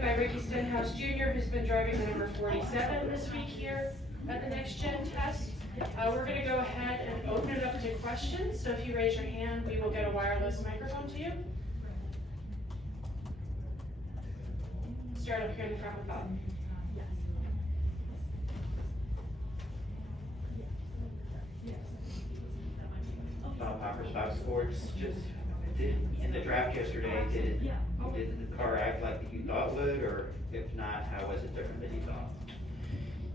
joined by Ricky Stenhouse Jr., who's been driving the number 47 this week here at the Next Gen test. We're going to go ahead and open it up to questions. So if you raise your hand, we will get a wireless microphone to you. Start up here in the front with Bob. Bob Hoppers, Fox Sports. Just in the draft yesterday, did the car act like you thought it would, or if not, how was it different than you thought?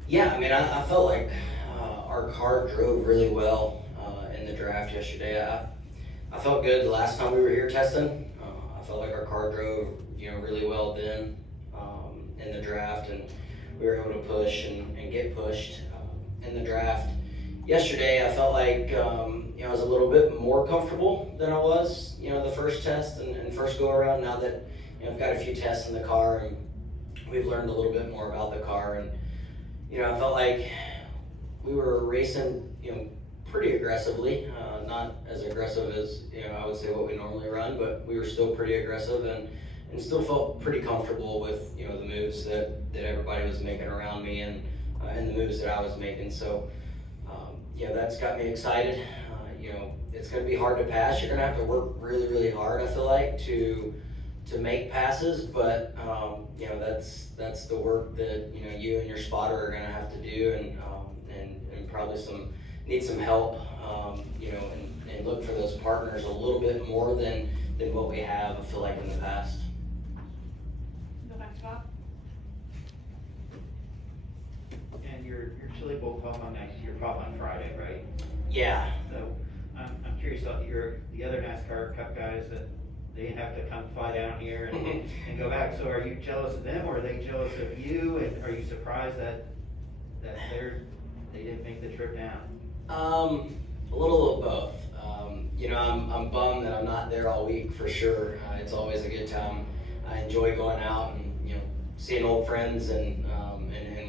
Yeah, I mean, I felt like our car drove really well in the draft yesterday. I felt good the last time we were here testing. I felt like our car drove, really well then in the draft, and we were able to push and get pushed in the draft. Yesterday, I felt like I was a little bit more comfortable than I was, the first test and first go around. Now that I've got a few tests in the car and we've learned a little bit more about the car, and I felt like we were racing, pretty aggressively. Not as aggressive as I would say what we normally run, but we were still pretty aggressive and still felt pretty comfortable with the moves that everybody was making around me and the moves that I was making. So. That's got me excited. It's going to be hard to pass. You're going to have to work really, really hard, I feel like, to make passes, but that's the work that you and your spotter are going to have to do, and probably need some help, and look for those partners a little bit more than what we have, I feel like, in the past. Go back to Bob. And your Chili Bowl call on next year, probably on Friday, right? Yeah. So I'm curious about the other NASCAR Cup guys that they have to come fly down here and go back. So are you jealous of them, or are they jealous of you? And are you surprised that they didn't make the trip down? A little of both. I'm bummed that I'm not there all week for sure. It's always a good time. I enjoy going out and seeing old friends and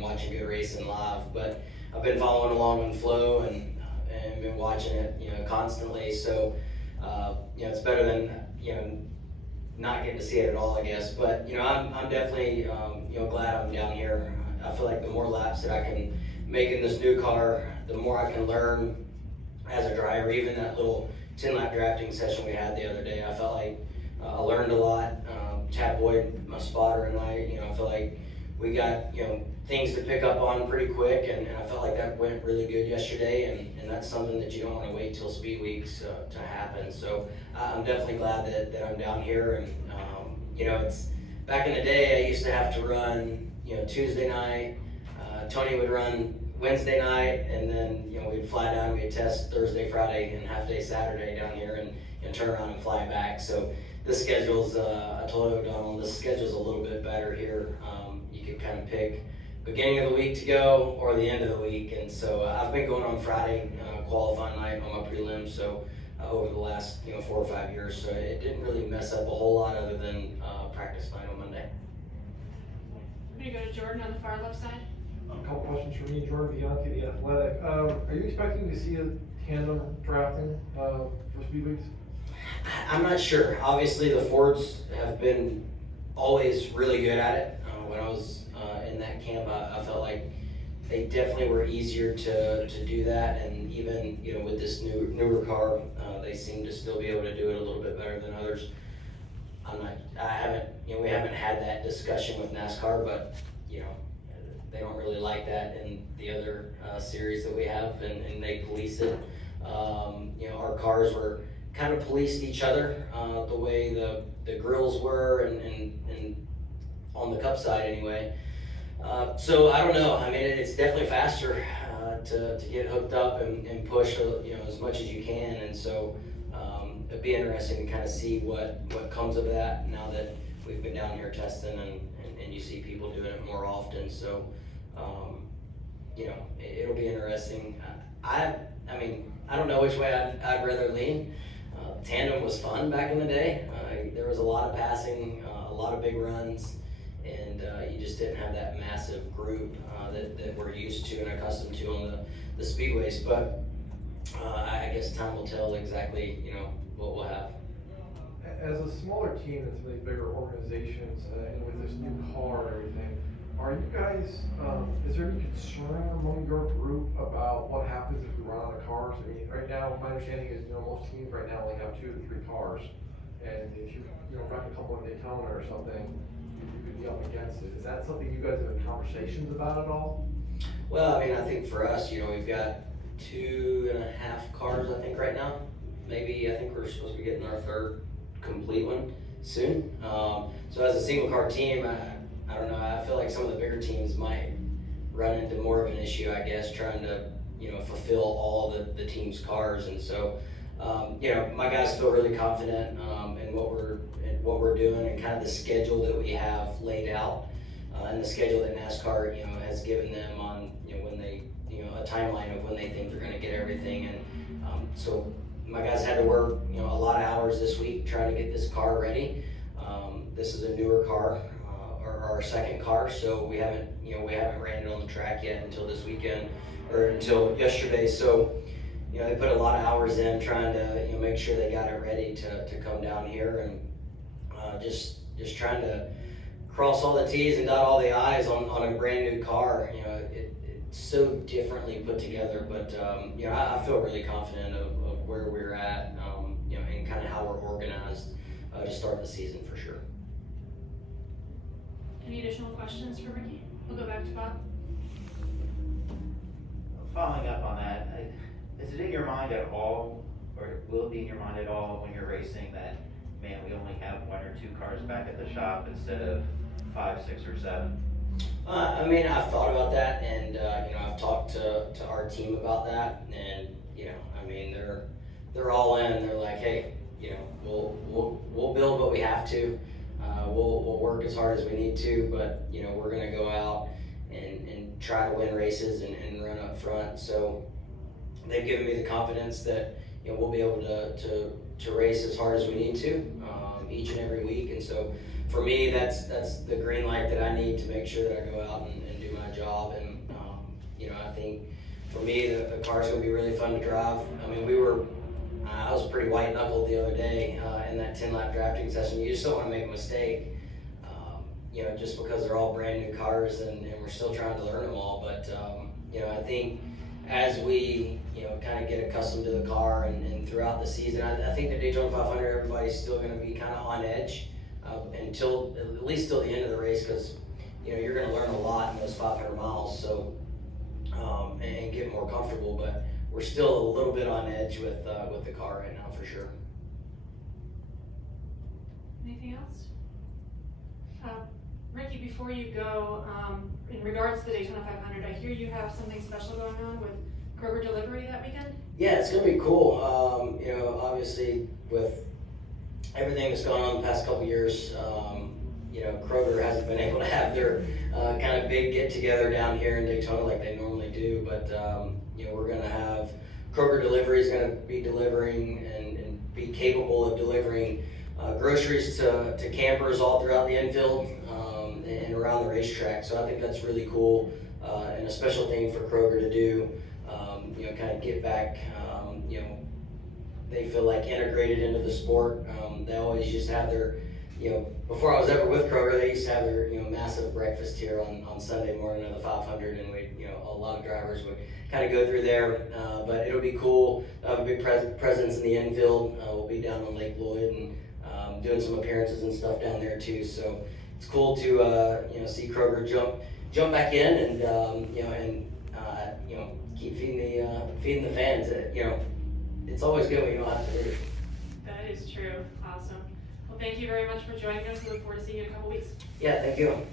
watching good racing live. But I've been following along on Flow and been watching it constantly. So it's better than not getting to see it at all, I guess. But I'm definitely glad I'm down here. I feel like the more laps that I can make in this new car, the more I can learn as a driver. Even that little 10-lap drafting session we had the other day, I felt like I learned a lot. Chad Boyd, my spotter, and I feel like we got things to pick up on pretty quick, and I felt like that went really good yesterday, and that's something that you don't want to wait till speed weeks to happen. So I'm definitely glad that I'm down here, and it's back in the day I used to have to run Tuesday night. Tony would run Wednesday night, and then we'd fly down, we'd test Thursday, Friday, and half day Saturday down here, and turn around and fly back. So this schedule's, I told O'Donnell, this schedule's a little bit better here. You can kind of pick beginning of the week to go or the end of the week, and so I've been going on Friday qualifying night on my prelims. So over the last 4 or 5 years, so it didn't really mess up a whole lot other than practice night on Monday. I'm going to go to Jordan on the far left side. A couple questions for me, Jordan Bianchi, The Athletic. Are you expecting to see a tandem drafting for speed weeks? I'm not sure. Obviously, the Fords have been always really good at it. When I was in that camp, I felt like they definitely were easier to do that, and even with this newer car, they seem to still be able to do it a little bit better than others. We haven't had that discussion with NASCAR, but they don't really like that in the other series that we have, and they police it. Our cars were kind of policed each other the way the grills were, and on the Cup side anyway. So I don't know. I mean, it's definitely faster to get hooked up and push as much as you can, and so it'd be interesting to kind of see what comes of that now that we've been down here testing and you see people doing it more often. So it'll be interesting. I mean, I don't know which way I'd rather lean. Tandem was fun back in the day. There was a lot of passing, a lot of big runs, and you just didn't have that massive group that we're used to and accustomed to on the speedways. But I guess time will tell exactly what we'll have. as a smaller team than some of these bigger organizations, and with this new car and everything, are you guys, is there any concern among your group about what happens if we run out of cars? I mean, right now, my understanding is, most teams right now only have 2 to 3 cars. And if you, wreck a couple in Daytona or something, you could be up against it. Is that something you guys have had conversations about at all? Well, I mean, I think for us, we've got 2.5 cars, I think, right now. Maybe, I think we're supposed to be getting our 3rd complete one soon. So as a single car team, I don't know, I feel like some of the bigger teams might run into more of an issue, I guess, trying to, fulfill all the team's cars. And so, my guys feel really confident in what we're doing and kind of the schedule that we have laid out, and the schedule that NASCAR, has given them on, when they, a timeline of when they think they're going to get everything. And so my guys had to work, a lot of hours this week trying to get this car ready. This is a newer car, our 2nd car, so we haven't ran it on the track yet until this weekend, or until yesterday. So, they put a lot of hours in trying to, make sure they got it ready to come down here, and just trying to cross all the T's and dot all the I's on a brand new car. It's so differently put together, but I feel really confident of where we're at, and kind of how we're organized to start the season for sure. Any additional questions for Ricky? We'll go back to Bob. Following up on that, is it in your mind at all, or will it be in your mind at all when you're racing that, man, we only have 1 or 2 cars back at the shop instead of 5, 6, or 7? I mean, I've thought about that, and I've talked to our team about that, and I mean, they're all in. They're like, hey, we'll build what we have to. We'll work as hard as we need to, but we're gonna go out and try to win races and run up front. So they've given me the confidence that we'll be able to race as hard as we need to each and every week. And so for me, that's the green light that I need to make sure that I go out and do my job. And I think for me, the car's gonna be really fun to drive. I mean, I was pretty white knuckled the other day in that 10-lap drafting session. You just don't want to make a mistake, just because they're all brand new cars and we're still trying to learn them all. But I think as we kind of get accustomed to the car and throughout the season, I think the Daytona 500, everybody's still going to be kind of on edge until at least till the end of the race, because you're going to learn a lot in those 500 miles. So and get more comfortable, but we're still a little bit on edge with the car right now, for sure. Anything else? Ricky, before you go, in regards to the Daytona 500, I hear you have something special going on with Kroger delivery that weekend? Yeah, it's gonna be cool. Obviously with everything that's gone on the past couple years, Kroger hasn't been able to have their kind of big get together down here in Daytona like they normally do, but we're gonna have Kroger delivery is gonna be delivering and be capable of delivering groceries to campers all throughout the infield and around the racetrack. So I think that's really cool and a special thing for Kroger to do. Kind of get back. They feel like integrated into the sport. They always used to have their, before I was ever with Kroger, they used to have their, massive breakfast here on Sunday morning of the 500, and we, a lot of drivers would kind of go through there. But it'll be cool. I have a big presence in the infield. We'll be down on Lake Lloyd and doing some appearances and stuff down there too. So it's cool to see Kroger jump back in and keep feeding the fans. It's always good when you don't have to leave. That is true. Awesome. Well, thank you very much for joining us. We look forward to seeing you in a couple weeks. Yeah, thank you.